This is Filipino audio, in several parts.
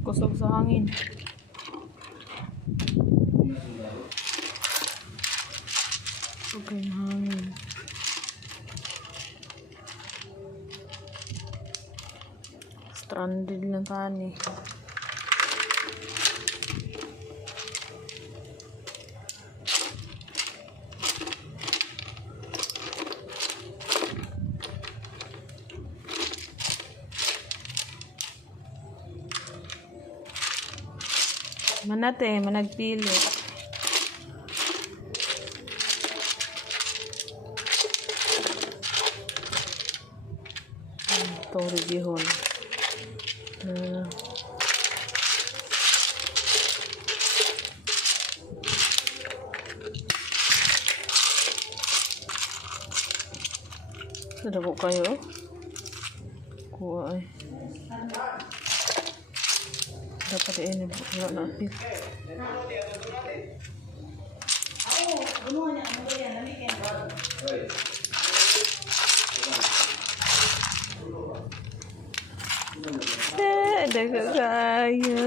Kusog sa hangin. Okay, hangin. Stranded lang tani. Manate, managpili. Itong rebihon. Nadako kayo? Kuha ay. Dapat ini wala na apil. Daga kaya.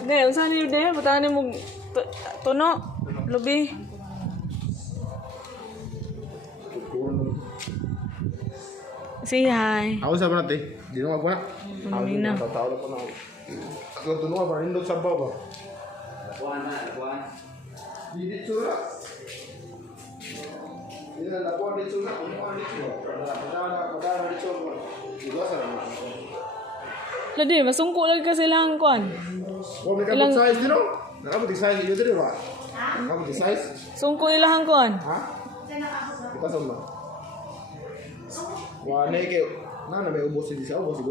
Deh, usah ni deh, petani mo tono, lebih. Say hi. Ako sabi natin, di naman ako na. Pamina. Tatawa na po na ako. Ako tunong ba, nindot sa baba. Lapuan na, lapuan. Di ditsura. Di na lapuan ditsura, kumuha ditsura. Padala ditsura. Diba sa naman? Ladi, masungko lagi kasi lang kuan. Oh, may kapit size din o? Nakapit size yun din ba? Nakapit size? Sungko ilang kuan. Ha? Kita sama. Wah, naik kayak, nah, namanya ubos di sana, ubos